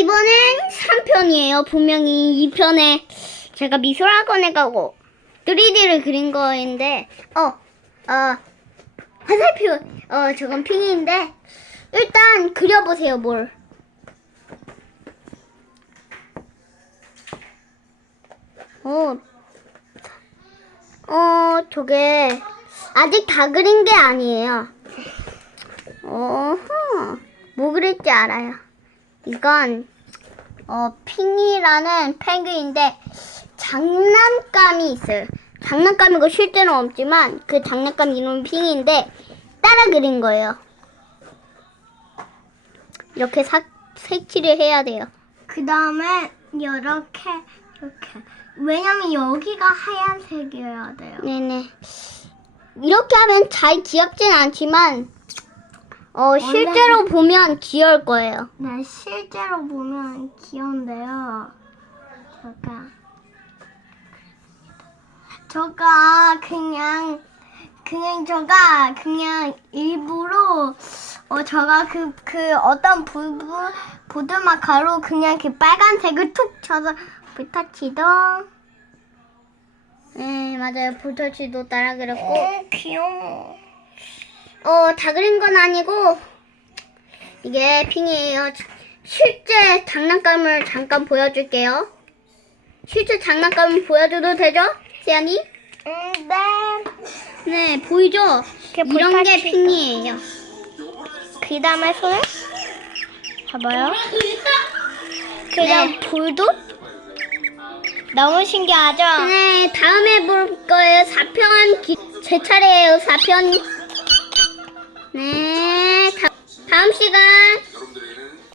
이번엔 3편이에요. 분명히 2편에 제가 미술학원에 가고 3D를 그린 거인데, 어, 어, 화살표, 어, 저건 핑인데, 일단 그려보세요, 뭘. 어, 어, 저게 아직 다 그린 게 아니에요. 어허, 뭐 그릴지 알아요. 이건 어 핑이라는 펭귄인데 장난감이 있어요. 장난감이고 실제는 없지만 그 장난감 이름은 핑인데 따라 그린 거예요. 이렇게 사, 색칠을 해야 돼요. 그 다음에 이렇게 이렇게 왜냐면 여기가 하얀색이어야 돼요. 네네. 이렇게 하면 잘 귀엽진 않지만 어 실제로 보면 귀여울 거예요. 네, 실제로 보면 귀여운데요. 저가 저가 그냥 그냥 저가 그냥 일부러 어 저가 그 그 어떤 부부 보드마카로 그냥 그 빨간색을 툭 쳐서 부탁치던 네 맞아요. 볼터치도 따라 그렸고 어 귀여워. 어, 다 그린 건 아니고, 이게 핑이에요. 실제 장난감을 잠깐 보여줄게요. 실제 장난감을 보여줘도 되죠? 세연이? 음, 네. 네, 보이죠? 이런 게. 핑이에요. 그 다음에 손을 봐봐요. 그냥 네. 불도 너무 신기하죠? 네, 다음에 볼 거예요. 4편, 제 차례예요, 4편. 네, 다, 다음 시간